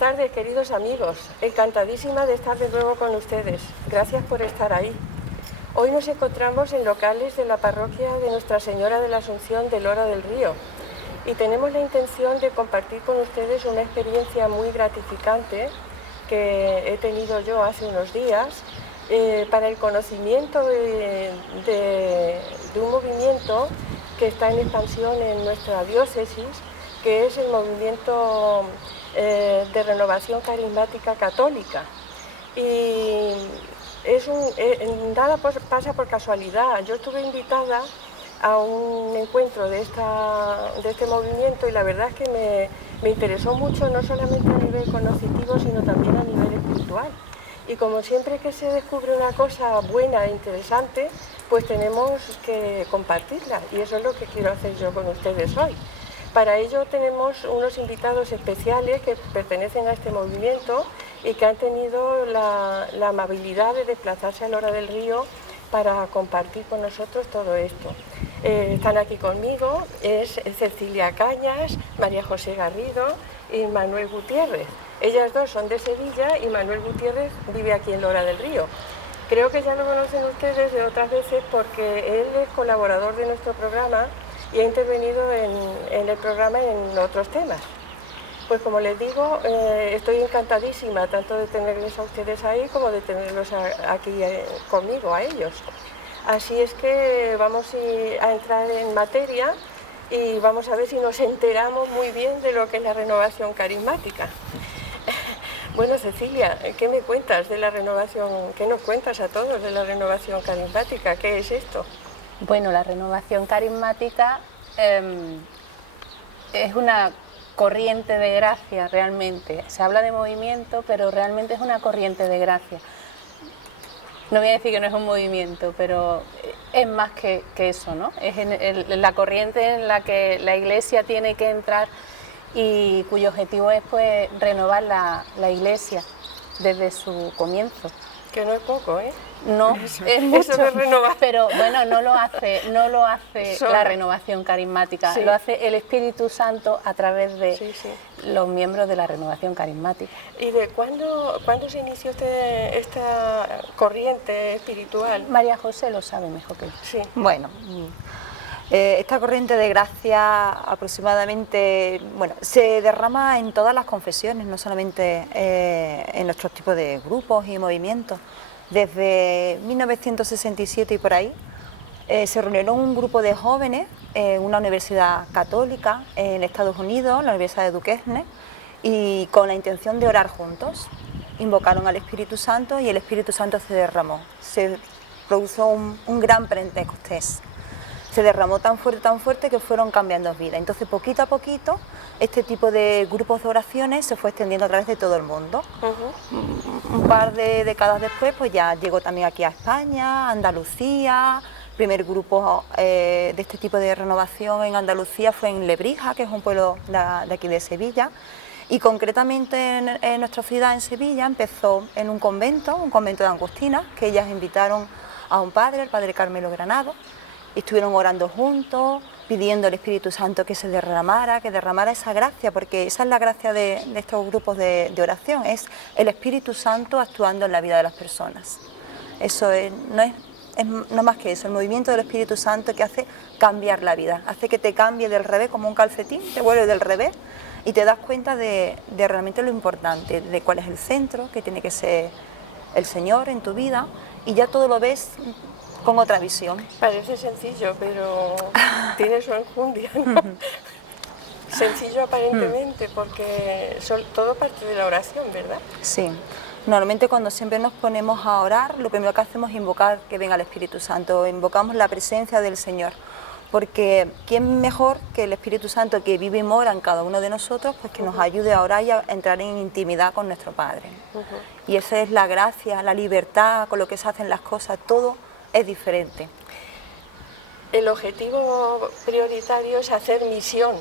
tardes, queridos amigos. Encantadísima de estar de nuevo con ustedes. Gracias por estar ahí. Hoy nos encontramos en locales de la parroquia de Nuestra Señora de la Asunción de Lora del Río y tenemos la intención de compartir con ustedes una experiencia muy gratificante que he tenido yo hace unos días para el conocimiento de un movimiento que está en expansión en nuestra diócesis, que es el movimiento de renovación carismática católica. Y nada pasa por casualidad. Yo estuve invitada a un encuentro de este movimiento y la verdad es que me interesó mucho, no solamente a nivel cognitivo, sino también a nivel espiritual. Y como siempre que se descubre una cosa buena e interesante, pues tenemos que compartirla, y eso es lo que quiero hacer yo con ustedes hoy. Para ello tenemos unos invitados especiales que pertenecen a este movimiento y que han tenido la amabilidad de desplazarse a Lora del Río para compartir con nosotros todo esto. Están aquí conmigo, es Cecilia Cañas, María José Garrido y Manuel Gutiérrez. Ellas dos son de Sevilla y Manuel Gutiérrez vive aquí en Lora del Río. Creo que ya lo conocen ustedes de otras veces porque él es colaborador de nuestro programa y ha intervenido en el programa en otros temas. Pues como les digo, estoy encantadísima tanto de tenerles a ustedes ahí como de tenerlos aquí conmigo, a ellos. Así es que vamos a entrar en materia y vamos a ver si nos enteramos muy bien de lo que es la renovación carismática. Bueno, Cecilia, ¿qué me cuentas de la renovación? ¿Qué nos cuentas a todos de la renovación carismática? ¿Qué es esto? Bueno, la renovación carismática es una corriente de gracia realmente. Se habla de movimiento, pero realmente es una corriente de gracia. No voy a decir que no es un movimiento, pero es más que eso, ¿no? Es la corriente en la que la Iglesia tiene que entrar y cuyo objetivo es pues renovar la Iglesia desde su comienzo. Que no es poco, ¿eh? No, es mucho, eso renovar. Pero bueno, no lo hace la renovación carismática, sí. Lo hace el Espíritu Santo a través de los miembros de la renovación carismática. ¿Y de cuándo se inició esta corriente espiritual? María José lo sabe mejor que yo. Sí. Bueno, esta corriente de gracia aproximadamente, bueno, se derrama en todas las confesiones, no solamente en nuestros tipos de grupos y movimientos. Desde 1967 y por ahí se reunieron un grupo de jóvenes en una universidad católica en Estados Unidos, la Universidad de Duquesne, y con la intención de orar juntos. Invocaron al Espíritu Santo y el Espíritu Santo se derramó. Se produjo un gran Pentecostés. Se derramó tan fuerte que fueron cambiando vidas. Entonces, poquito a poquito, este tipo de grupos de oraciones se fue extendiendo a través de todo el mundo. Un par de décadas después, pues ya llegó también aquí a España, a Andalucía. El primer grupo de este tipo de renovación en Andalucía fue en Lebrija, que es un pueblo de aquí de Sevilla. Y concretamente en nuestra ciudad, en Sevilla, empezó en un convento de Agustinas, que ellas invitaron a un padre, el padre Carmelo Granado. Estuvieron orando juntos, pidiendo al Espíritu Santo que se derramara, esa gracia, porque esa es la gracia de estos grupos de oración, es el Espíritu Santo actuando en la vida de las personas. Eso no más que eso, el movimiento del Espíritu Santo que hace cambiar la vida, hace que te cambie del revés como un calcetín, te vuelve del revés y te das cuenta de realmente lo importante, de cuál es el centro, que tiene que ser el Señor en tu vida, y ya todo lo ves con otra visión. Parece sencillo, pero tiene su enjundia, ¿no? Sencillo aparentemente, porque todo parte de la oración, ¿verdad? Sí. Normalmente cuando siempre nos ponemos a orar, lo primero que hacemos es invocar que venga el Espíritu Santo, invocamos la presencia del Señor, porque ¿quién mejor que el Espíritu Santo que vive y mora en cada uno de nosotros, pues que nos ayude a orar y a entrar en intimidad con nuestro Padre? Y esa es la gracia, la libertad con lo que se hacen las cosas, todo es diferente. El objetivo prioritario es hacer misión,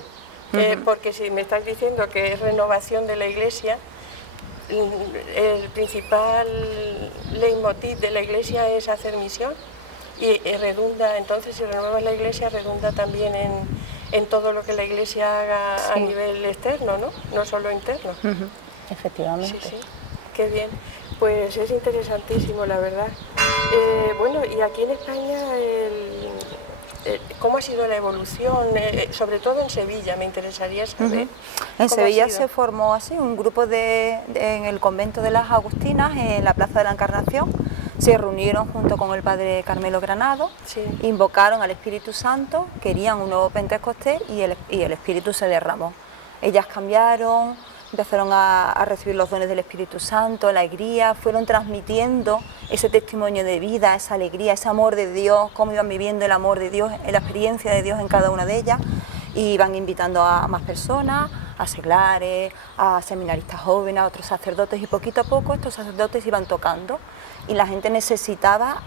porque si me estás diciendo que es renovación de la Iglesia, el principal leitmotiv de la Iglesia es hacer misión y redunda, entonces si renuevas la Iglesia redunda también en todo lo que la Iglesia haga a nivel externo, ¿no? No solo interno. efectivamente. Sí, sí, qué bien. Pues es interesantísimo, la verdad. Bueno, y aquí en España, ¿cómo ha sido la evolución? Sobre todo en Sevilla, me interesaría saber. En Sevilla se formó así un grupo en el convento de las Agustinas, en la Plaza de la Encarnación. Se reunieron junto con el padre Carmelo Granado, Sí. invocaron al Espíritu Santo, querían un nuevo Pentecostés y el Espíritu se derramó. Ellas cambiaron, empezaron a recibir los dones del Espíritu Santo, la alegría, fueron transmitiendo ese testimonio de vida, esa alegría, ese amor de Dios, cómo iban viviendo el amor de Dios, la experiencia de Dios en cada una de ellas, y iban invitando a más personas, a seglares, a seminaristas jóvenes, a otros sacerdotes, y poquito a poco estos sacerdotes iban tocando y la gente necesitaba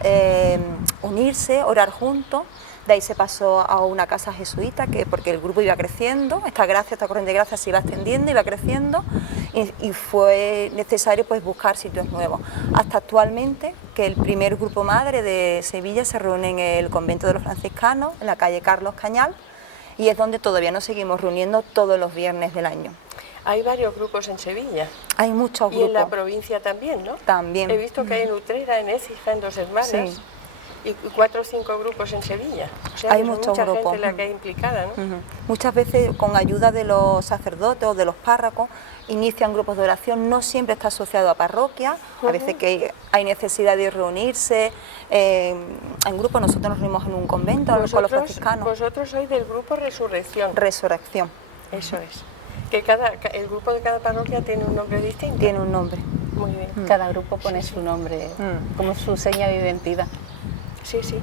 unirse, orar juntos. De ahí se pasó a una casa jesuita, porque el grupo iba creciendo, esta corriente de gracia se iba extendiendo, iba creciendo, y fue necesario pues buscar sitios nuevos. Hasta actualmente, que el primer grupo madre de Sevilla se reúne en el convento de los franciscanos, en la calle Carlos Cañal, y es donde todavía nos seguimos reuniendo todos los viernes del año. Hay varios grupos en Sevilla. Hay muchos grupos. Y en la provincia también, ¿no? También. He visto que hay en Utrera, en Écija, en Dos Hermanas. Sí. Y 4 o 5 grupos en Sevilla. O sea, Hay es muchos mucha grupos. gente la que hay implicada, ¿no? Muchas veces, con ayuda de los sacerdotes o de los párrocos, inician grupos de oración. No siempre está asociado a parroquias. A veces que hay necesidad de reunirse en grupo. Nosotros nos reunimos en un convento con los franciscanos. Vosotros sois del grupo Resurrección. Resurrección. Eso es. Que el grupo de cada parroquia tiene un nombre distinto. Tiene un nombre. Muy bien. Cada grupo pone su nombre, como su seña de identidad. Sí, sí.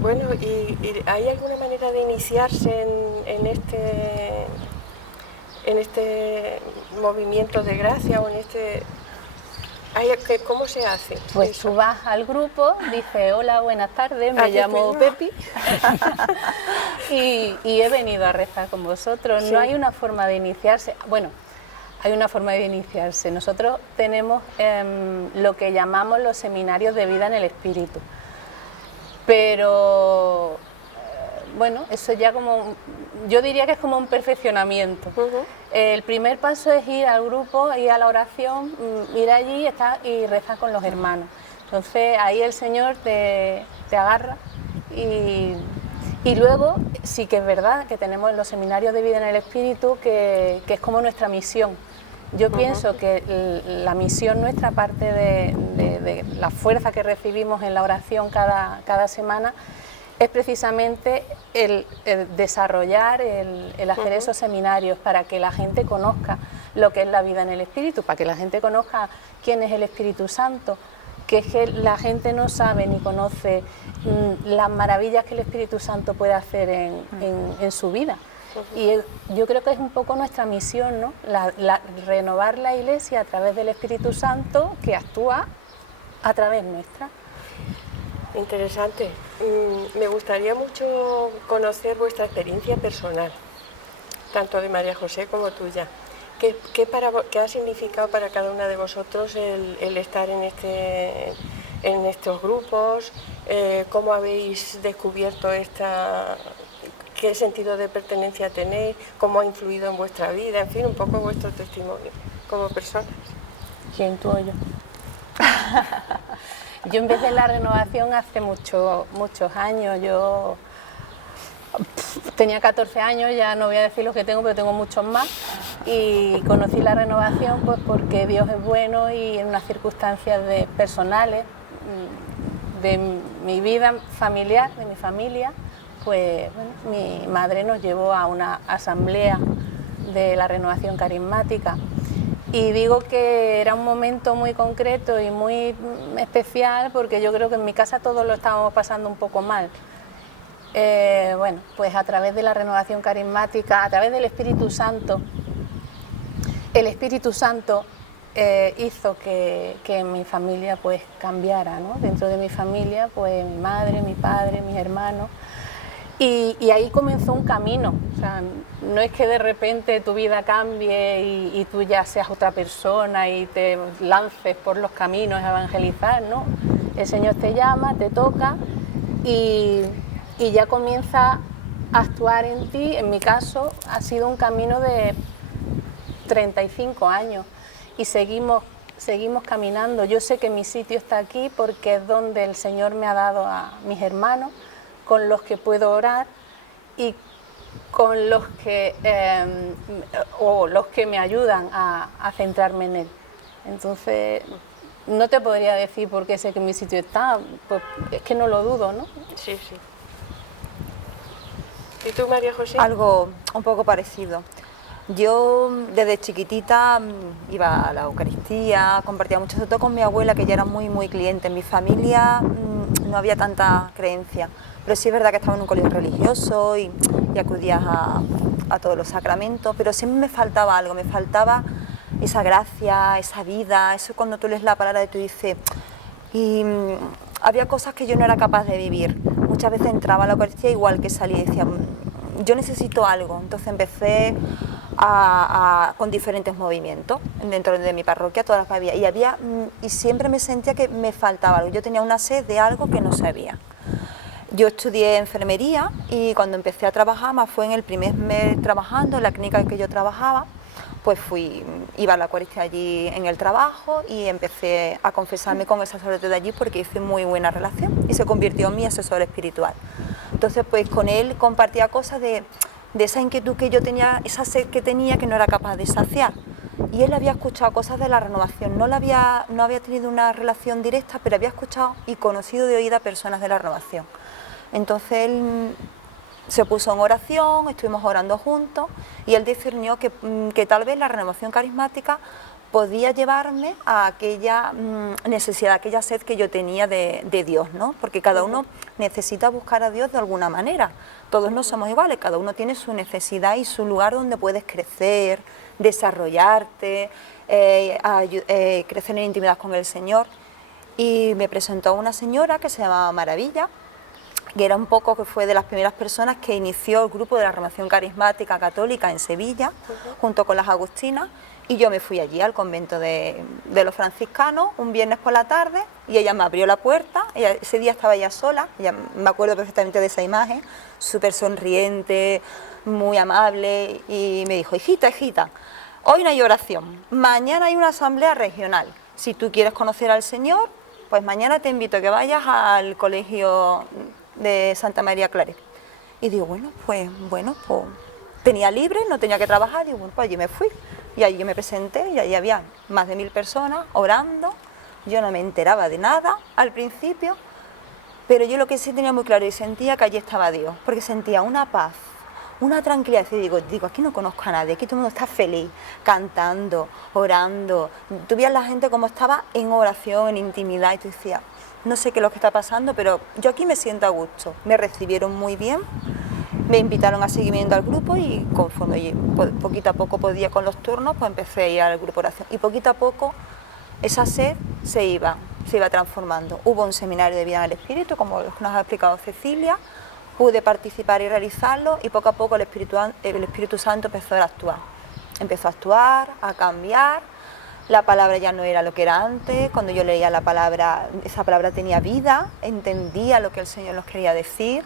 Bueno, ¿y hay alguna manera de iniciarse en este movimiento de gracia o en este... ¿Cómo se hace? Pues eso? tú vas al grupo, dices, hola, buenas tardes, me Aquí llamo estoy yo. Pepi y he venido a rezar con vosotros. Sí. No hay una forma de iniciarse, bueno, hay una forma de iniciarse. Nosotros tenemos lo que llamamos los seminarios de vida en el Espíritu, pero bueno, eso ya yo diría que es como un perfeccionamiento. El primer paso es ir al grupo, ir a la oración, ir allí y rezar con los hermanos. Entonces ahí el Señor te agarra y luego sí que es verdad que tenemos los seminarios de vida en el Espíritu, que es como nuestra misión. Yo pienso que la misión nuestra, aparte de la fuerza que recibimos en la oración cada semana, es precisamente el desarrollar, el hacer esos seminarios para que la gente conozca lo que es la vida en el Espíritu, para que la gente conozca quién es el Espíritu Santo, que es que la gente no sabe ni conoce las maravillas que el Espíritu Santo puede hacer en su vida. Y yo creo que es un poco nuestra misión, ¿no? Renovar la Iglesia a través del Espíritu Santo que actúa a través nuestra. Interesante. Me gustaría mucho conocer vuestra experiencia personal, tanto de María José como tuya. ¿Qué ha significado para cada una de vosotros el estar en estos grupos? ¿Cómo habéis descubierto qué sentido de pertenencia tenéis? ¿Cómo ha influido en vuestra vida? En fin, un poco vuestro testimonio como personas. ¿Quién, tú o yo? Yo empecé la renovación hace muchos años. Yo tenía 14 años, ya no voy a decir los que tengo, pero tengo muchos más. Y conocí la renovación pues porque Dios es bueno y en unas circunstancias personales de mi vida familiar, de mi familia, pues bueno, mi madre nos llevó a una asamblea de la renovación carismática. Y digo que era un momento muy concreto y muy especial porque yo creo que en mi casa todos lo estábamos pasando un poco mal. Bueno, pues a través de la renovación carismática, a través del Espíritu Santo, el Espíritu Santo hizo que mi familia pues cambiara, ¿no? Dentro de mi familia, pues mi madre, mi padre, mis hermanos. Y ahí comenzó un camino, o sea, no es que de repente tu vida cambie y tú ya seas otra persona y te lances por los caminos a evangelizar, ¿no? El Señor te llama, te toca y ya comienza a actuar en ti. En mi caso ha sido un camino 35 años y seguimos caminando. Yo sé que mi sitio está aquí porque es donde el Señor me ha dado a mis hermanos, con los que puedo orar y con los que, los que me ayudan a centrarme en Él. Entonces, no te podría decir por qué sé que mi sitio está, pues es que no lo dudo, ¿no? Sí, sí. ¿Y tú, María José? Algo un poco parecido. Yo desde chiquitita iba a la Eucaristía, compartía mucho, sobre todo con mi abuela, que ya era muy, muy cliente. En mi familia no había tanta creencia, pero sí es verdad que estaba en un colegio religioso y acudías a todos los sacramentos, pero siempre me faltaba algo, me faltaba esa gracia, esa vida, eso cuando tú lees la palabra de tú dices... Y había cosas que yo no era capaz de vivir. Muchas veces entraba a la Eucaristía igual que salía y decía, yo necesito algo. Entonces empecé con diferentes movimientos dentro de mi parroquia, todas las que había. Y siempre me sentía que me faltaba algo. Yo tenía una sed de algo que no sabía. Yo estudié enfermería y cuando empecé a trabajar, más fue en el primer mes trabajando, en la clínica en que yo trabajaba, pues iba a la Eucaristía allí en el trabajo y empecé a confesarme con el sacerdote de allí porque hice muy buena relación y se convirtió en mi asesor espiritual. Entonces, pues con él compartía cosas de esa inquietud que yo tenía, esa sed que tenía que no era capaz de saciar. Y él había escuchado cosas de la renovación, no había tenido una relación directa, pero había escuchado y conocido de oída a personas de la renovación. Entonces él se puso en oración, estuvimos orando juntos y él discernió que tal vez la renovación carismática podía llevarme a aquella necesidad, aquella sed que yo tenía de Dios, ¿no? Porque cada uno necesita buscar a Dios de alguna manera. Todos no somos iguales, cada uno tiene su necesidad y su lugar donde puedes crecer, desarrollarte, crecer en intimidad con el Señor. Y me presentó una señora que se llamaba Maravilla, que era que fue de las primeras personas que inició el grupo de la Renovación Carismática Católica en Sevilla, junto con las agustinas, y yo me fui allí al convento de los franciscanos un viernes por la tarde y ella me abrió la puerta. Ese día estaba ella sola, me acuerdo perfectamente de esa imagen, súper sonriente, muy amable, y me dijo, hijita, hoy no hay oración, mañana hay una asamblea regional, si tú quieres conocer al Señor, pues mañana te invito a que vayas al colegio de Santa María Claret. Y digo, pues tenía libre, no tenía que trabajar, digo, pues allí me fui. Y allí me presenté y allí había más de 1000 personas orando. Yo no me enteraba de nada al principio, pero yo lo que sí tenía muy claro y sentía que allí estaba Dios, porque sentía una paz, una tranquilidad. Y digo, aquí no conozco a nadie, aquí todo el mundo está feliz, cantando, orando. Tú veías la gente como estaba en oración, en intimidad, y tú decías, no sé qué es lo que está pasando, pero yo aquí me siento a gusto. Me recibieron muy bien, me invitaron a seguimiento al grupo y conforme poquito a poco podía con los turnos, pues empecé a ir al grupo de oración. Y poquito a poco esa sed se iba transformando. Hubo un seminario de vida en el Espíritu, como nos ha explicado Cecilia, pude participar y realizarlo y poco a poco el Espíritu Santo empezó a actuar. Empezó a actuar, a cambiar. La palabra ya no era lo que era antes, cuando yo leía la palabra, esa palabra tenía vida, entendía lo que el Señor nos quería decir,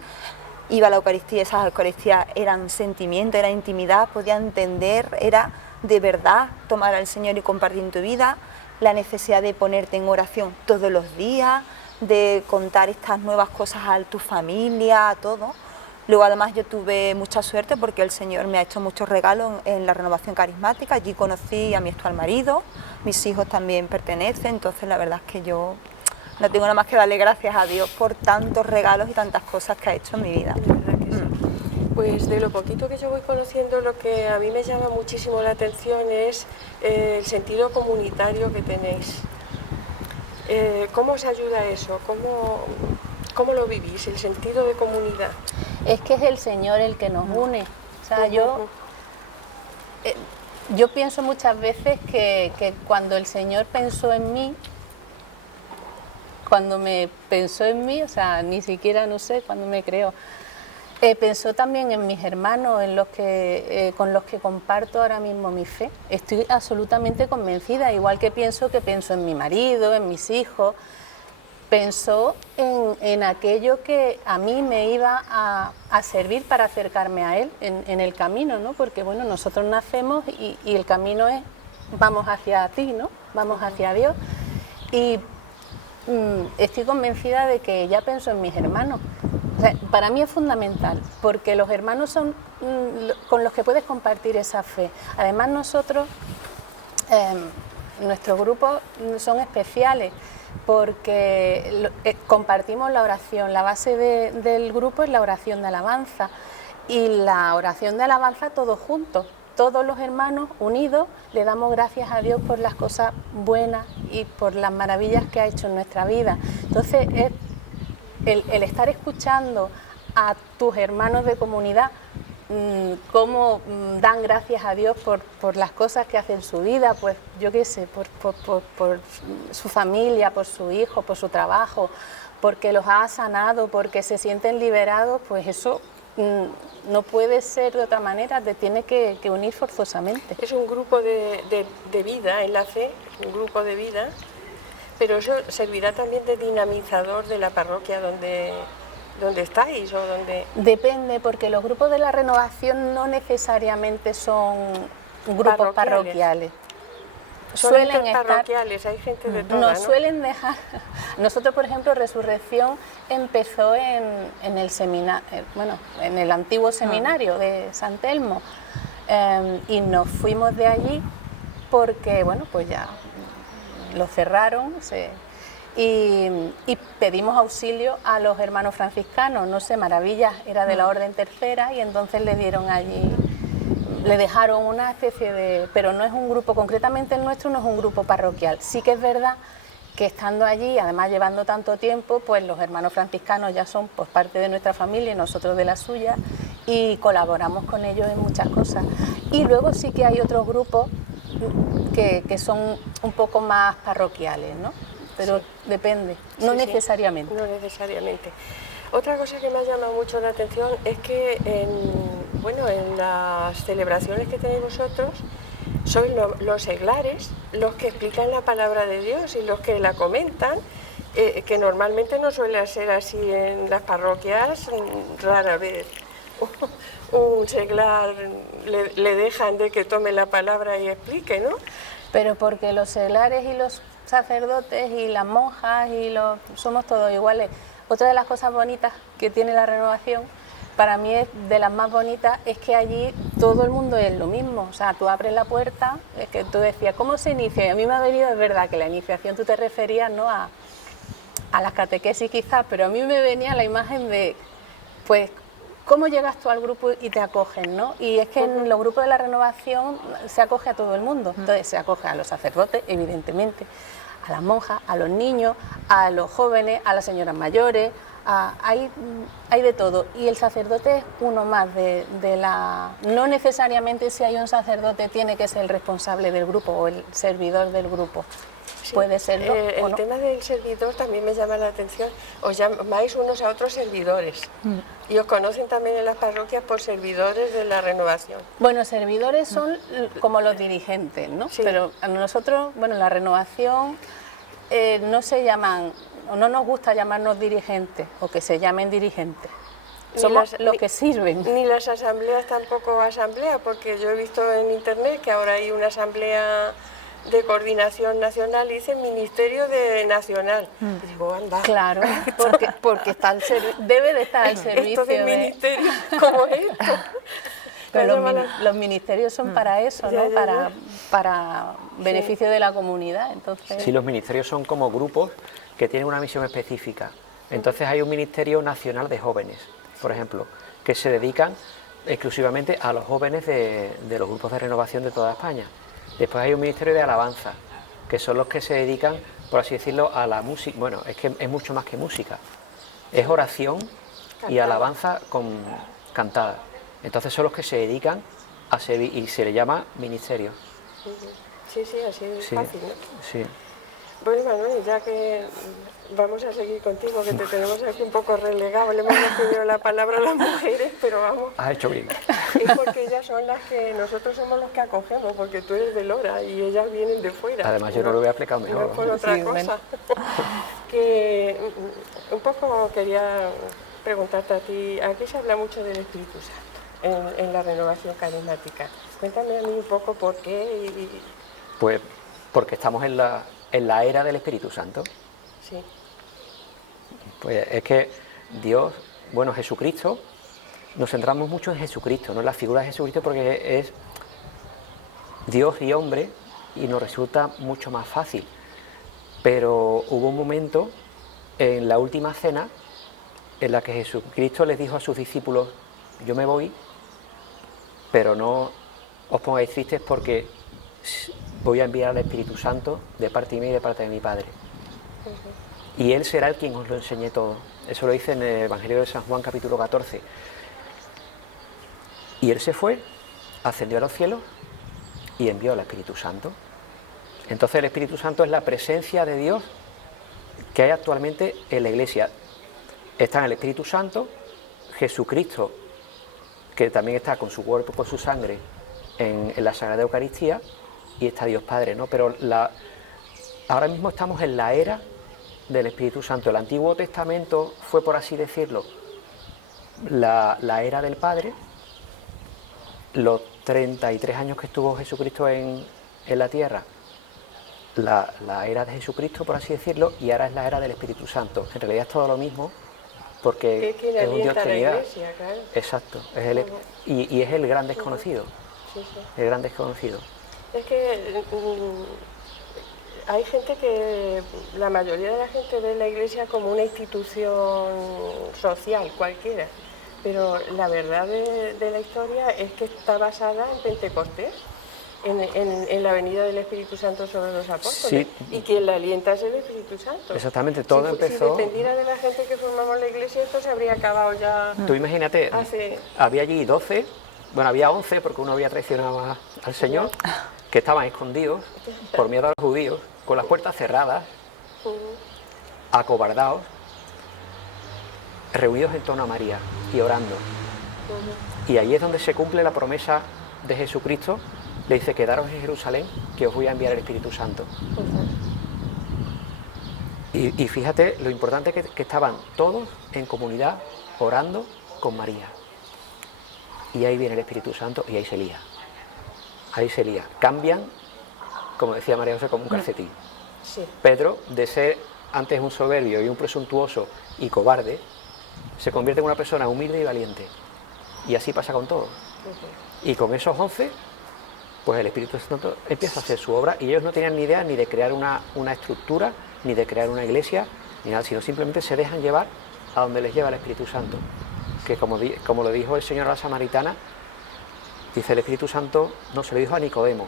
iba a la Eucaristía, esas Eucaristías eran sentimiento, era intimidad, podía entender, era de verdad tomar al Señor y compartir en tu vida, la necesidad de ponerte en oración todos los días, de contar estas nuevas cosas a tu familia, a todo. Luego además yo tuve mucha suerte porque el Señor me ha hecho muchos regalos en la renovación carismática. Allí conocí a mi actual marido, mis hijos también pertenecen, entonces la verdad es que yo no tengo nada más que darle gracias a Dios por tantos regalos y tantas cosas que ha hecho en mi vida. De verdad que sí. Pues de lo poquito que yo voy conociendo, lo que a mí me llama muchísimo la atención es el sentido comunitario que tenéis. ¿Cómo os ayuda eso? ¿Cómo lo vivís, el sentido de comunidad? Es que es el Señor el que nos une. O sea, yo pienso muchas veces que cuando el Señor pensó en mí, o sea, ni siquiera, no sé, cuando me creó, pensó también en mis hermanos, con los que comparto ahora mismo mi fe. Estoy absolutamente convencida, igual que pienso en mi marido, en mis hijos. pensó en aquello que a mí me iba a servir para acercarme a Él en el camino, ¿no? Porque bueno, nosotros nacemos y el camino es vamos hacia ti, ¿no? Vamos hacia Dios. Y estoy convencida de que ella pensó en mis hermanos. O sea, para mí es fundamental, porque los hermanos son con los que puedes compartir esa fe. Además nosotros, nuestros grupos son especiales, porque compartimos la oración. La base del grupo es la oración de alabanza, y la oración de alabanza todos juntos. Todos los hermanos unidos le damos gracias a Dios por las cosas buenas y por las maravillas que ha hecho en nuestra vida. Entonces, el estar escuchando a tus hermanos de comunidad, cómo dan gracias a Dios por las cosas que hace en su vida, pues yo qué sé, por su familia, por su hijo, por su trabajo, porque los ha sanado, porque se sienten liberados, pues eso no puede ser de otra manera, te tiene que unir forzosamente. Es un grupo de vida en la fe, un grupo de vida, pero eso servirá también de dinamizador de la parroquia donde estáis o donde... Depende, porque los grupos de la renovación no necesariamente son grupos parroquiales. Suelen estar parroquiales, hay gente de toda, nos suelen dejar. Nosotros, por ejemplo, Resurrección empezó en el seminario, bueno, en el antiguo seminario de San Telmo, y nos fuimos de allí porque, bueno, pues ya lo cerraron. Y pedimos auxilio a los hermanos franciscanos, no sé, Maravillas era de la Orden Tercera, y entonces le dieron allí, le dejaron una especie de... Pero no es un grupo, concretamente el nuestro no es un grupo parroquial. Sí que es verdad que estando allí, además llevando tanto tiempo, pues los hermanos franciscanos ya son pues parte de nuestra familia y nosotros de la suya, y colaboramos con ellos en muchas cosas. Y luego sí que hay otros grupos que son un poco más parroquiales, ¿no? Pero sí, depende, no necesariamente. No necesariamente. Otra cosa que me ha llamado mucho la atención es que en las celebraciones que tenéis vosotros, sois los seglares los que explican la palabra de Dios y los que la comentan, que normalmente no suele ser así en las parroquias, rara vez. Un seglar le dejan de que tome la palabra y explique, ¿no? Pero porque los seglares y los sacerdotes y las monjas somos todos iguales. Otra de las cosas bonitas que tiene la renovación, para mí es de las más bonitas, es que allí todo el mundo es lo mismo. O sea, tú abres la puerta, es que tú decías, ¿cómo se inicia? Y a mí me ha venido, es verdad, que la iniciación tú te referías, ¿no?, a las catequesis quizás, pero a mí me venía la imagen de, pues, cómo llegas tú al grupo y te acogen, ¿no? Y es que en los grupos de la renovación se acoge a todo el mundo. Entonces se acoge a los sacerdotes, evidentemente, a las monjas, a los niños, a los jóvenes, a las señoras mayores, hay de todo. Y el sacerdote es uno más de la... No necesariamente si hay un sacerdote tiene que ser el responsable del grupo o el servidor del grupo. Sí, puede serlo. El tema del servidor también me llama la atención. Os llamáis unos a otros servidores. Y os conocen también en las parroquias por servidores de la renovación. Bueno, servidores son como los dirigentes, ¿no? Sí. Pero a nosotros, bueno, en la renovación no se llaman, o no nos gusta llamarnos dirigentes, o que se llamen dirigentes. Somos los que sirven. Ni las asambleas tampoco asamblea, porque yo he visto en internet que ahora hay una asamblea de coordinación nacional, dice Ministerio de Nacional. Y digo, anda. Claro, porque debe de estar al servicio esto del ministerio, ¿cómo es esto? Pero los ministerios son para eso, ¿no? Para beneficio de la comunidad. Entonces... Sí, los ministerios son como grupos que tienen una misión específica. Entonces hay un Ministerio Nacional de Jóvenes, por ejemplo, que se dedican exclusivamente a los jóvenes de los grupos de renovación de toda España. Después hay un Ministerio de Alabanza, que son los que se dedican, por así decirlo, a la música. Bueno, es que es mucho más que música. Es oración y alabanza cantada. Entonces son los que se dedican a servir y se le llama ministerio. Sí, así es fácil, ¿no? Sí. Bueno, Manuel, ya que vamos a seguir contigo, que te tenemos aquí un poco relegado, le hemos tenido la palabra a las mujeres, pero vamos, Has hecho bien. es porque ellas son las que, nosotros somos los que acogemos, porque tú eres de Lora y ellas vienen de fuera. Además, yo no lo voy a explicar mejor. No es por otra Sí, bueno. cosa. Que un poco quería preguntarte a ti, aquí se habla mucho del Espíritu Santo en la renovación carismática. Cuéntame a mí un poco por qué y Pues porque estamos en la era del Espíritu Santo. sí. Pues es que Dios, bueno, Jesucristo, nos centramos mucho en Jesucristo, no en la figura de Jesucristo, porque es Dios y hombre y nos resulta mucho más fácil. Pero hubo un momento en la última cena en la que Jesucristo les dijo a sus discípulos: yo me voy, pero no os pongáis tristes porque voy a enviar al Espíritu Santo de parte mía y de parte de mi Padre. Y Él será el quien os lo enseñe todo. Eso lo dice en el Evangelio de San Juan, capítulo 14. Y Él se fue, ascendió a los cielos y envió al Espíritu Santo. Entonces el Espíritu Santo es la presencia de Dios que hay actualmente en la Iglesia. Está en el Espíritu Santo, Jesucristo, que también está con su cuerpo y con su sangre en la Sagrada Eucaristía, y está Dios Padre, ¿no? Pero ahora mismo estamos en la era del Espíritu Santo. El Antiguo Testamento fue, por así decirlo, la era del Padre. Los 33 años que estuvo Jesucristo en la tierra, la era de Jesucristo, por así decirlo, y ahora es la era del Espíritu Santo. En realidad es todo lo mismo, porque es un Dios la Trinidad. Iglesia, claro. Exacto, y es el gran desconocido, Sí, sí. el gran desconocido. Es que hay gente que, la mayoría de la gente ve la Iglesia como una institución social cualquiera, pero la verdad de la historia es que está basada en Pentecostés, en la venida del Espíritu Santo sobre los apóstoles, Sí. y quien la alienta es el Espíritu Santo. Exactamente, todo Si empezó... dependiera de la gente que formamos la Iglesia, esto se habría acabado ya. Tú imagínate, Hace- había allí 12, bueno, había 11 porque uno había traicionado al Señor, que estaban escondidos por miedo a los judíos, con las puertas cerradas, acobardados, reunidos en torno a María y orando. Y ahí es donde se cumple la promesa de Jesucristo. Le dice: quedaros en Jerusalén, que os voy a enviar el Espíritu Santo. Y fíjate lo importante que estaban todos en comunidad orando con María. Y ahí viene el Espíritu Santo y ahí se lía. Ahí se lía. Cambian, como decía María José, como un calcetín. Sí. Pedro, de ser antes un soberbio y un presuntuoso y cobarde, se convierte en una persona humilde y valiente. Y así pasa con todos. Y con esos 11, pues el Espíritu Santo empieza a hacer su obra, y ellos no tenían ni idea ni de crear una estructura, ni de crear una iglesia, ni nada, sino simplemente se dejan llevar a donde les lleva el Espíritu Santo. Que como lo dijo el Señor a la samaritana, dice: el Espíritu Santo, no, se lo dijo a Nicodemo,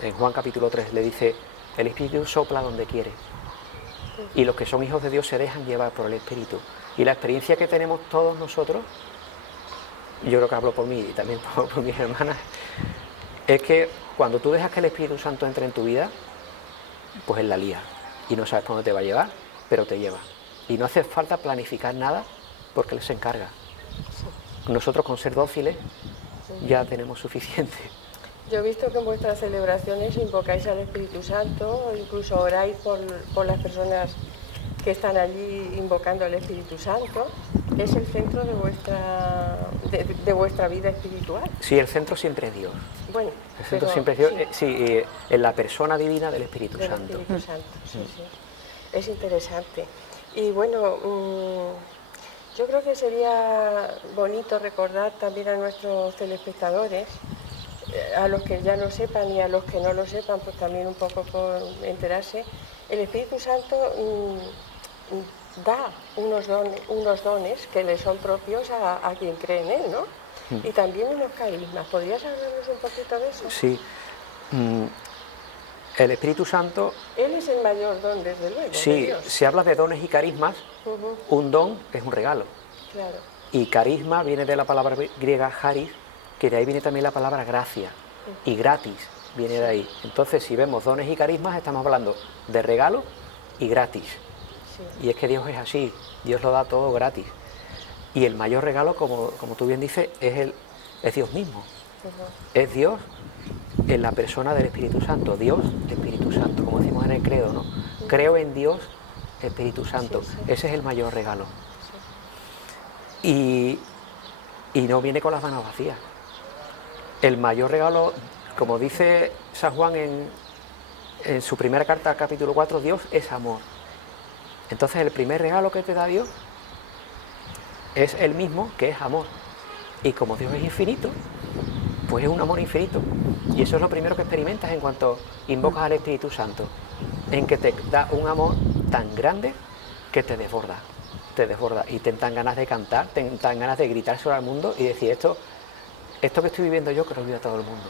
en Juan capítulo 3, le dice: el Espíritu sopla donde quiere. Y los que son hijos de Dios se dejan llevar por el Espíritu. Y la experiencia que tenemos todos nosotros, yo creo que hablo por mí y también por mis hermanas, es que cuando tú dejas que el Espíritu Santo entre en tu vida, pues Él la lía. Y no sabes por dónde te va a llevar, pero te lleva. Y no hace falta planificar nada, porque Él se encarga. Nosotros, con ser dóciles, ya tenemos suficiente. Yo he visto que en vuestras celebraciones invocáis al Espíritu Santo, incluso oráis por las personas que están allí invocando al Espíritu Santo. Es el centro de vuestra vida espiritual. Sí, el centro siempre es Dios. Bueno, El centro pero siempre es Dios, sí, en la persona divina del Espíritu del Santo. Espíritu Santo, sí, sí. Es interesante. Y bueno, yo creo que sería bonito recordar también a nuestros telespectadores, a los que ya lo sepan y a los que no lo sepan, pues también un poco por enterarse. El Espíritu Santo da unos dones que le son propios a quien cree en Él, ¿no? Y también unos carismas. ¿Podrías hablarnos un poquito de eso? Sí. El Espíritu Santo, Él es el mayor don, desde luego, de sí, Dios. se habla de dones y carismas. Un don es un regalo. Claro. Y carisma viene de la palabra griega charis, que de ahí viene también la palabra gracia. Y gratis viene de ahí. Entonces, si vemos dones y carismas, estamos hablando de regalo y gratis. Sí. Y es que Dios es así, Dios lo da todo gratis. Y el mayor regalo, como tú bien dices, es Dios mismo. Es Dios en la persona del Espíritu Santo. Dios, Espíritu Santo, como decimos en el credo, ¿no? Creo en Dios, Espíritu Santo. Sí. Ese es el mayor regalo. Y no viene con las manos vacías. El mayor regalo, como dice San Juan en su primera carta, capítulo 4, Dios es amor. Entonces el primer regalo que te da Dios es el mismo, que es amor. Y como Dios es infinito, pues es un amor infinito. Y eso es lo primero que experimentas en cuanto invocas al Espíritu Santo, en que te da un amor tan grande que te desborda y te dan ganas de cantar, te dan ganas de gritar sobre el mundo y decir esto que estoy viviendo yo, que lo viva todo el mundo.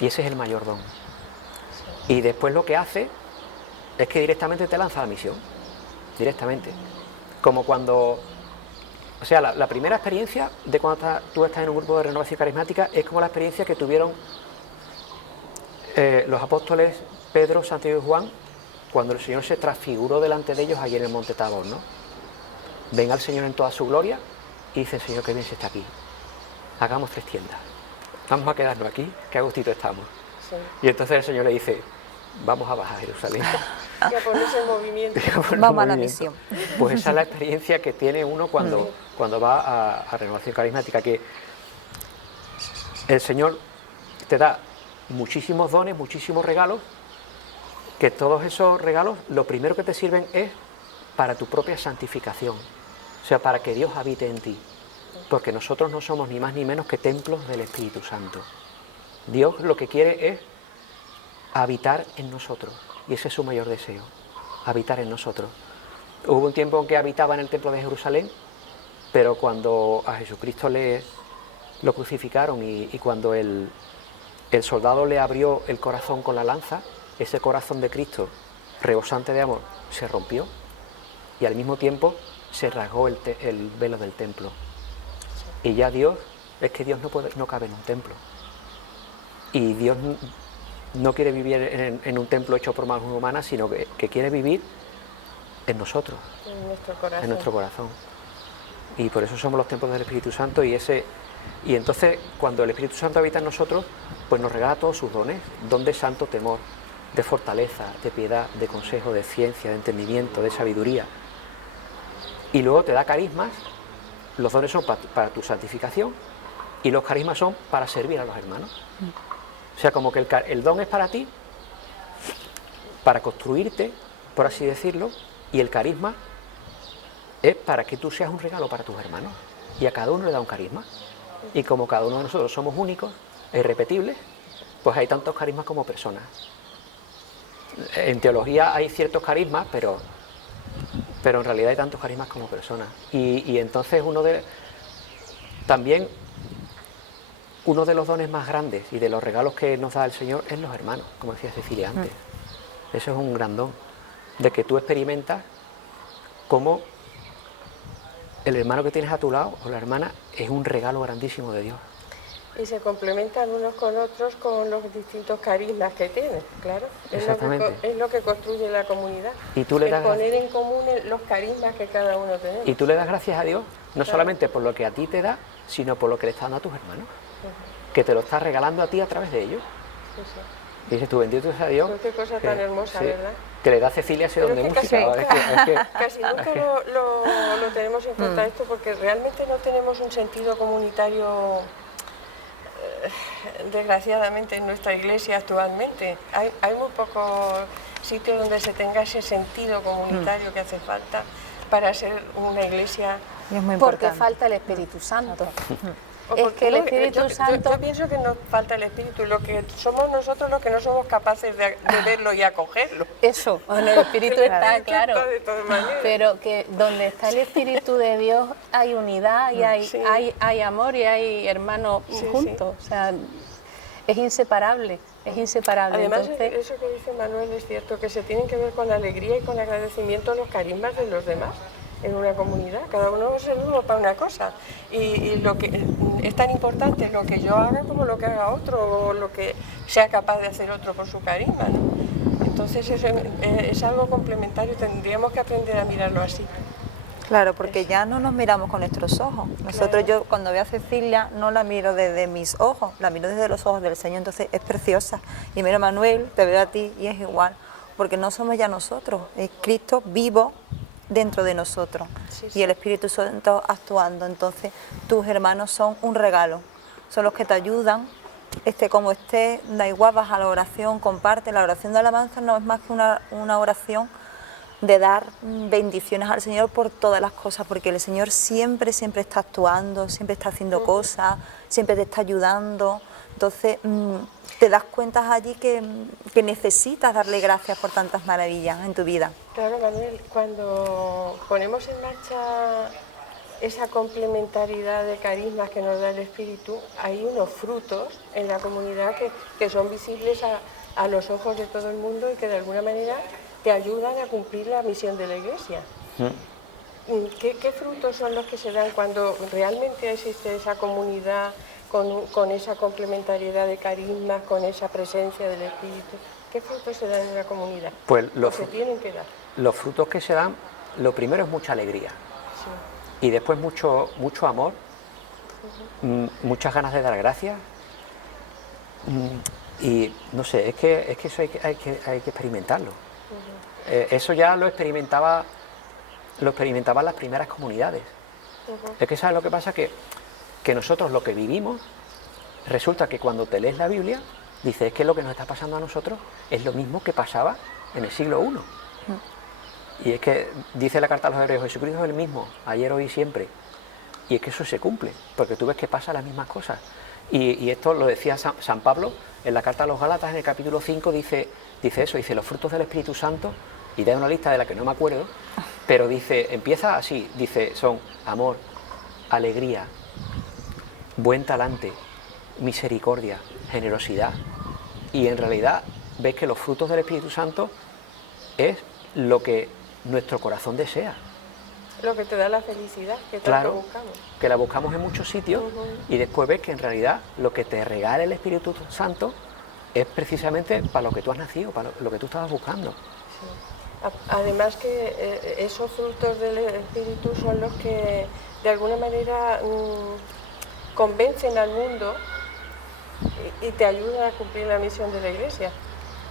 Y ese es el mayor don. Y después lo que hace es que directamente te lanza a la misión, directamente. Como cuando, o sea, la primera experiencia de cuando tú estás en un grupo de renovación carismática es como la experiencia que tuvieron los apóstoles Pedro, Santiago y Juan cuando el Señor se transfiguró delante de ellos allí en el monte Tabor, ¿no? Ven al Señor en toda su gloria y dicen, Señor, que bien se está aquí. Hagamos 3 tiendas. Vamos a quedarnos aquí, que a gustito estamos. Sí. Y entonces el Señor le dice, vamos a bajar a Jerusalén. Y a ponerse en movimiento. Vamos a la misión. Pues esa es la experiencia que tiene uno cuando va a renovación carismática, que el Señor te da muchísimos dones, muchísimos regalos, que todos esos regalos lo primero que te sirven es para tu propia santificación, o sea, para que Dios habite en ti, porque nosotros no somos ni más ni menos que templos del Espíritu Santo. Dios lo que quiere es habitar en nosotros, y ese es su mayor deseo, habitar en nosotros. Hubo un tiempo en que habitaba en el templo de Jerusalén, pero cuando a Jesucristo lo crucificaron y cuando el soldado le abrió el corazón con la lanza, ese corazón de Cristo, rebosante de amor, se rompió y al mismo tiempo se rasgó el velo del templo. Y ya Dios no cabe en un templo. Y Dios no quiere vivir en un templo hecho por manos humanas, sino que quiere vivir en nosotros, en nuestro corazón. Y por eso somos los templos del Espíritu Santo y entonces cuando el Espíritu Santo habita en nosotros, pues nos regala todos sus dones, don de santo temor, de fortaleza, de piedad, de consejo, de ciencia, de entendimiento, de sabiduría. Y luego te da carismas, los dones son para tu santificación y los carismas son para servir a los hermanos. O sea, como que el don es para ti, para construirte, por así decirlo, y el carisma es para que tú seas un regalo para tus hermanos. Y a cada uno le da un carisma. Y como cada uno de nosotros somos únicos e irrepetibles, pues hay tantos carismas como personas. En teología hay ciertos carismas, pero en realidad hay tantos carismas como personas. Y entonces también uno de los dones más grandes y de los regalos que nos da el Señor es los hermanos, como decía Cecilia antes. Eso es un gran don, de que tú experimentas cómo el hermano que tienes a tu lado o la hermana es un regalo grandísimo de Dios. Y se complementan unos con otros con los distintos carismas que tienen, claro. Exactamente. Es lo que construye la comunidad. Y tú le das poner en común los carismas que cada uno tenemos. Y tú le das gracias a Dios, no solamente por lo que a ti te da, sino por lo que le está dando a tus hermanos, que te lo está regalando a ti a través de ellos. Sí, sí. Y dices tú, bendito sea Dios. Pues qué cosa tan hermosa, ¿verdad? Que le da a Cecilia ese don de música. Casi nunca lo tenemos en cuenta esto, porque realmente no tenemos un sentido comunitario, desgraciadamente, en nuestra iglesia actualmente. Hay muy pocos sitios donde se tenga ese sentido comunitario que hace falta para ser una iglesia. Y es muy Porque importante. falta el Espíritu Santo. O Es porque que el Espíritu Santo... Yo pienso que nos falta el Espíritu, lo que somos nosotros los que no somos capaces de verlo y acogerlo. Eso, bueno, el Espíritu está, claro, está de todas maneras. pero que donde está el Espíritu de Dios hay unidad y hay amor y hay hermanos juntos, o sea, es inseparable, es inseparable. Además, Entonces, eso que dice Manuel es cierto, que se tienen que ver con alegría y con agradecimiento los carismas de los demás. en una comunidad, cada uno se sirve para una cosa y lo que es tan importante lo que yo haga como lo que haga otro o lo que sea capaz de hacer otro con su carisma, ¿no? Entonces es algo complementario, tendríamos que aprender a mirarlo así. Claro, porque ya no nos miramos con nuestros ojos. Nosotros, Claro. yo cuando veo a Cecilia no la miro desde mis ojos, la miro desde los ojos del Señor, entonces es preciosa. Y miro a Manuel, te veo a ti y es igual, porque no somos ya nosotros, es Cristo vivo dentro de nosotros y el Espíritu Santo actuando. Entonces tus hermanos son un regalo, son los que te ayudan, esté como esté, da igual, vas a la oración, comparte. La oración de alabanza no es más que una oración de dar bendiciones al Señor por todas las cosas, porque el Señor siempre, siempre está actuando, siempre está haciendo cosas, siempre te está ayudando. Entonces te das cuenta allí que necesitas darle gracias por tantas maravillas en tu vida. Claro, Manuel, cuando ponemos en marcha esa complementariedad de carismas que nos da el Espíritu, hay unos frutos en la comunidad que son visibles a los ojos de todo el mundo y que de alguna manera te ayudan a cumplir la misión de la Iglesia. ¿Qué frutos son los que se dan cuando realmente existe esa comunidad con esa complementariedad de carismas, con esa presencia del Espíritu? ¿Qué frutos se dan en la comunidad? Pues Los que tienen que dar. los frutos que se dan, lo primero es mucha alegría. Sí. Y después mucho amor, muchas ganas de dar gracias. Y no sé, es que eso hay que experimentarlo. Eso ya lo experimentaban las primeras comunidades. Es que ¿sabes lo que pasa? Que nosotros lo que vivimos, resulta que cuando te lees la Biblia, dices, es que lo que nos está pasando a nosotros es lo mismo que pasaba en el siglo I. Y es que dice la carta a los Hebreos, Jesucristo es el mismo, ayer, hoy y siempre. Y es que eso se cumple, porque tú ves que pasan las mismas cosas. Y esto lo decía San Pablo en la carta a los Gálatas, en el capítulo 5, dice eso, dice los frutos del Espíritu Santo, y da una lista de la que no me acuerdo, pero dice, empieza así, dice, son amor, alegría, buen talante, misericordia, generosidad. Y en realidad ves que los frutos del Espíritu Santo es lo que nuestro corazón desea. Lo que te da la felicidad, que tanto Claro, buscamos. que la buscamos en muchos sitios y después ves que en realidad lo que te regala el Espíritu Santo es precisamente para lo que tú has nacido, para lo que tú estabas buscando. Sí. Además que esos frutos del Espíritu son los que de alguna manera convencen al mundo y te ayudan a cumplir la misión de la Iglesia.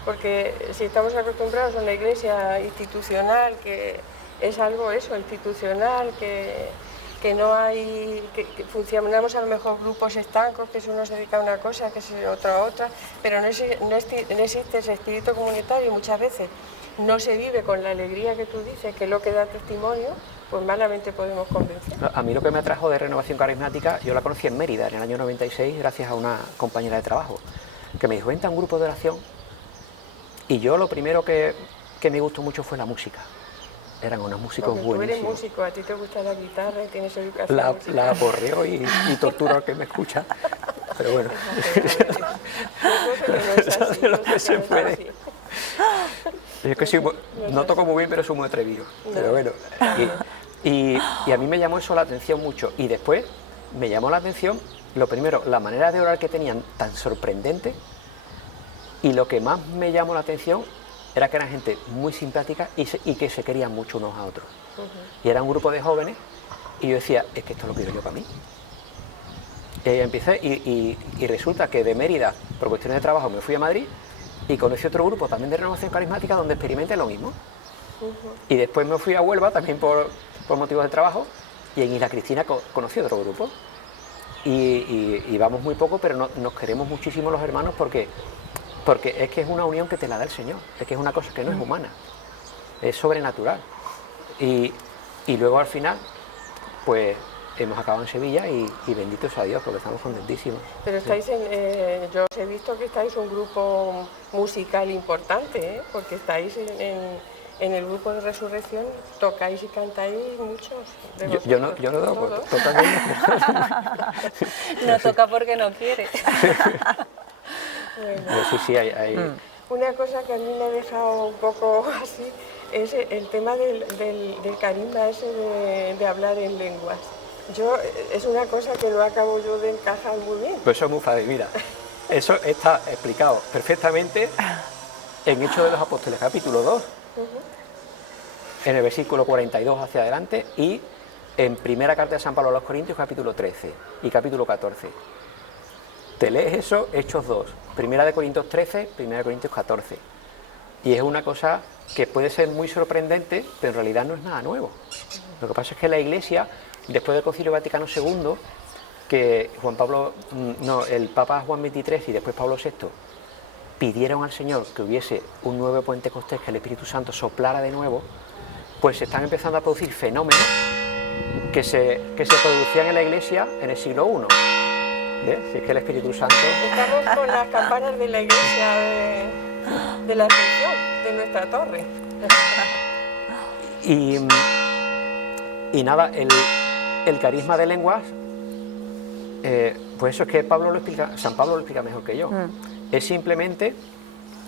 Porque si estamos acostumbrados a una Iglesia institucional, que es algo eso, institucional, que no hay, que funcionamos a lo mejor grupos estancos, que si uno se dedica a una cosa, que si otro a otra, pero no existe ese espíritu comunitario y muchas veces no se vive con la alegría que tú dices, que es lo que da testimonio, pues malamente podemos convencer. A mí lo que me atrajo de Renovación Carismática, yo la conocí en Mérida en el año 96 gracias a una compañera de trabajo, que me dijo, vente a un grupo de oración, y yo lo primero que me gustó mucho fue la música. Eran unos músicos porque buenísimos. tú eres músico, a ti te gusta la guitarra y tienes educación musical. La aporreo y torturo al que me escucha, pero bueno. Es lo que se puede. Yo es que no toco muy bien, pero soy muy atrevido. Pero bueno. Y a mí me llamó eso la atención mucho. Y después me llamó la atención, lo primero, la manera de orar que tenían tan sorprendente. Y lo que más me llamó la atención era que eran gente muy simpática y que se querían mucho unos a otros. Y era un grupo de jóvenes y yo decía, es que esto lo quiero yo para mí. Y ahí empecé y resulta que de Mérida, por cuestiones de trabajo, me fui a Madrid y conocí otro grupo también de Renovación Carismática donde experimenté lo mismo. Y después me fui a Huelva también por motivos de trabajo y en Isla Cristina conocí otro grupo. Y vamos muy poco, pero nos queremos muchísimo los hermanos porque es que es una unión que te la da el Señor, es que es una cosa que no es humana, es sobrenatural. Y luego al final, pues hemos acabado en Sevilla y bendito sea Dios, porque estamos contentísimos. Pero estáis yo os he visto que estáis un grupo musical importante, ¿eh? Porque estáis en el grupo de Resurrección, tocáis y cantáis muchos. Yo no totalmente. No toca porque no quiere. Bueno. Pero sí, hay. Una cosa que a mí me ha dejado un poco así es el tema del carisma ese de hablar en lenguas. Es una cosa que no acabo yo de encajar muy bien. Pues eso es muy fácil, mira. Eso está explicado perfectamente en Hechos de los Apóstoles, capítulo 2, en el versículo 42 hacia adelante, y en primera carta de San Pablo a los Corintios, capítulo 13 y capítulo 14. Te lees eso, Hechos 2, primera de Corintios 13, primera de Corintios 14. Y es una cosa que puede ser muy sorprendente, pero en realidad no es nada nuevo. Lo que pasa es que la Iglesia, después del Concilio Vaticano II, que el Papa Juan XXIII y después Pablo VI pidieron al Señor que hubiese un nuevo Pentecostés, que el Espíritu Santo soplara de nuevo, pues se están empezando a producir fenómenos que se producían en la Iglesia en el siglo I. ¿Ves? Si es que el Espíritu Santo... Estamos con las campanas de la Iglesia de la Asunción, de nuestra torre. Y nada, el carisma de lenguas, pues eso es que San Pablo lo explica mejor que yo. Es simplemente,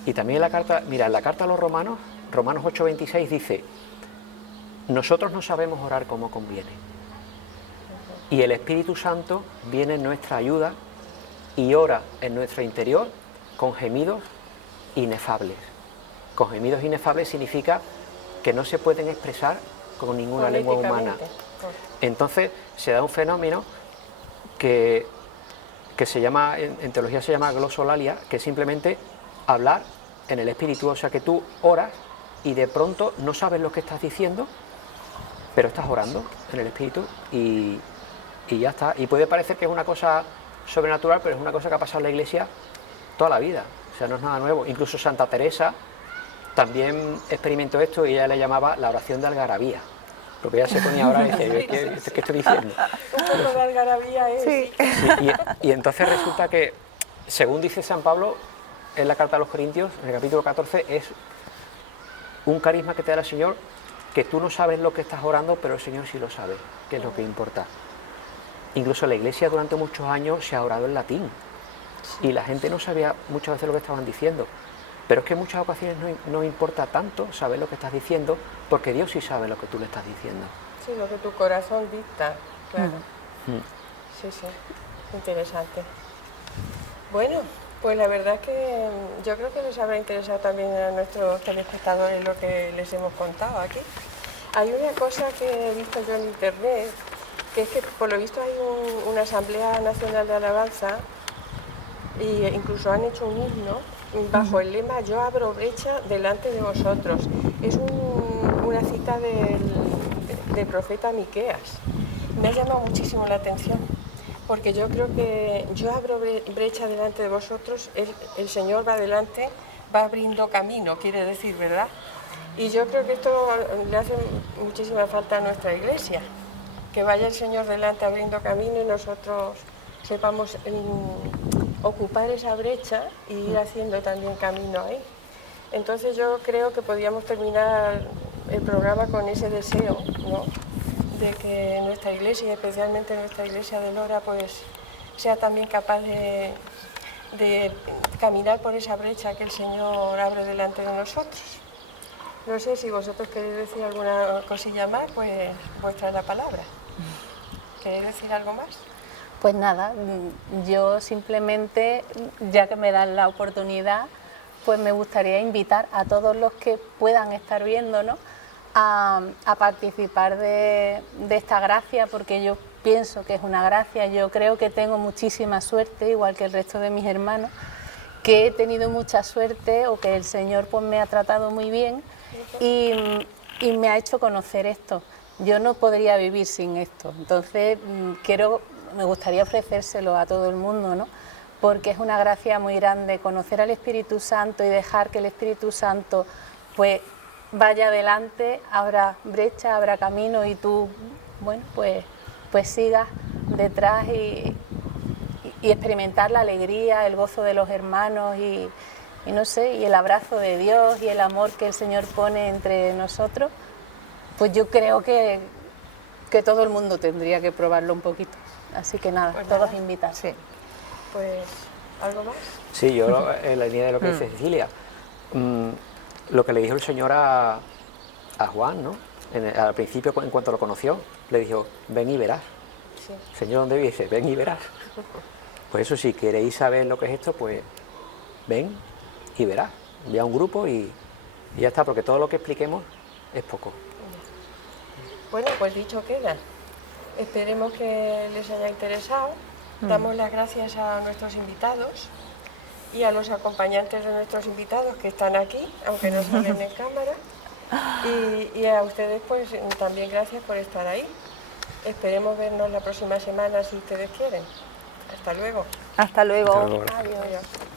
y también en la carta, mira, en la carta a los Romanos, Romanos 8:26 dice: nosotros no sabemos orar como conviene, y el Espíritu Santo viene en nuestra ayuda y ora en nuestro interior con gemidos inefables. Con gemidos inefables significa que no se pueden expresar con ninguna lengua humana. Entonces se da un fenómeno que se llama, en teología se llama glosolalia, que es simplemente hablar en el Espíritu. O sea que tú oras y de pronto no sabes lo que estás diciendo, pero estás orando en el Espíritu y ya está. Y puede parecer que es una cosa sobrenatural, pero es una cosa que ha pasado en la Iglesia toda la vida. O sea, no es nada nuevo. Incluso Santa Teresa también experimentó esto y ella le llamaba la oración de algarabía. Porque ella se ponía ahora y decía: ¿qué estoy diciendo? Un poco de algarabía es. Sí. Sí, y entonces resulta que, según dice San Pablo en la carta a los Corintios, en el capítulo 14, es un carisma que te da el Señor, que tú no sabes lo que estás orando, pero el Señor sí lo sabe, que es lo que importa. Incluso la Iglesia durante muchos años se ha orado en latín y la gente no sabía muchas veces lo que estaban diciendo. Pero es que en muchas ocasiones no importa tanto saber lo que estás diciendo, porque Dios sí sabe lo que tú le estás diciendo. Sí, lo que tu corazón dicta, claro. Sí, sí, interesante. Bueno, pues la verdad es que yo creo que les habrá interesado también a nuestros telespectadores lo que les hemos contado aquí. Hay una cosa que he visto yo en internet, que es que por lo visto hay una Asamblea Nacional de Alabanza, e incluso han hecho un himno bajo el lema "Yo abro brecha delante de vosotros". Es una cita del profeta Miqueas. Me ha llamado muchísimo la atención, porque yo creo que yo abro brecha delante de vosotros, el Señor va adelante, va abriendo camino, quiere decir, ¿verdad? Y yo creo que esto le hace muchísima falta a nuestra Iglesia, que vaya el Señor delante abriendo camino y nosotros sepamos ocupar esa brecha y ir haciendo también camino ahí. Entonces yo creo que podríamos terminar el programa con ese deseo, ¿no?, de que nuestra Iglesia, y especialmente nuestra Iglesia de Lora, pues sea también capaz de caminar por esa brecha que el Señor abre delante de nosotros. No sé si vosotros queréis decir alguna cosilla más, pues vuestra es la palabra. ¿Queréis decir algo más? Pues nada, yo simplemente, ya que me dan la oportunidad, pues me gustaría invitar a todos los que puedan estar viéndonos a participar de esta gracia, porque yo pienso que es una gracia. Yo creo que tengo muchísima suerte, igual que el resto de mis hermanos, que he tenido mucha suerte, o que el Señor pues me ha tratado muy bien y me ha hecho conocer esto. Yo no podría vivir sin esto, entonces me gustaría ofrecérselo a todo el mundo, ¿no?, porque es una gracia muy grande conocer al Espíritu Santo y dejar que el Espíritu Santo pues vaya adelante, abra brecha, abra camino, y tú, bueno, pues sigas detrás y experimentar la alegría, el gozo de los hermanos y no sé, y el abrazo de Dios y el amor que el Señor pone entre nosotros. Pues yo creo que todo el mundo tendría que probarlo un poquito. Así que nada, pues todos invitados. Sí. Pues, ¿algo más? Sí, yo en la línea de lo que dice Cecilia, lo que le dijo el Señor a a Juan, ¿no? Al principio, en cuanto lo conoció, le dijo, ven y verás. Sí. Señor, ¿dónde dice? Ven y verás. Pues eso, si queréis saber lo que es esto, pues ven y verás. Ve a un grupo y ya está, porque todo lo que expliquemos es poco. Bueno, pues dicho queda. Esperemos que les haya interesado. Damos las gracias a nuestros invitados y a los acompañantes de nuestros invitados que están aquí, aunque no salen en cámara. Y a ustedes pues también gracias por estar ahí. Esperemos vernos la próxima semana si ustedes quieren. Hasta luego. Hasta luego. Hasta luego. Adiós. Adiós.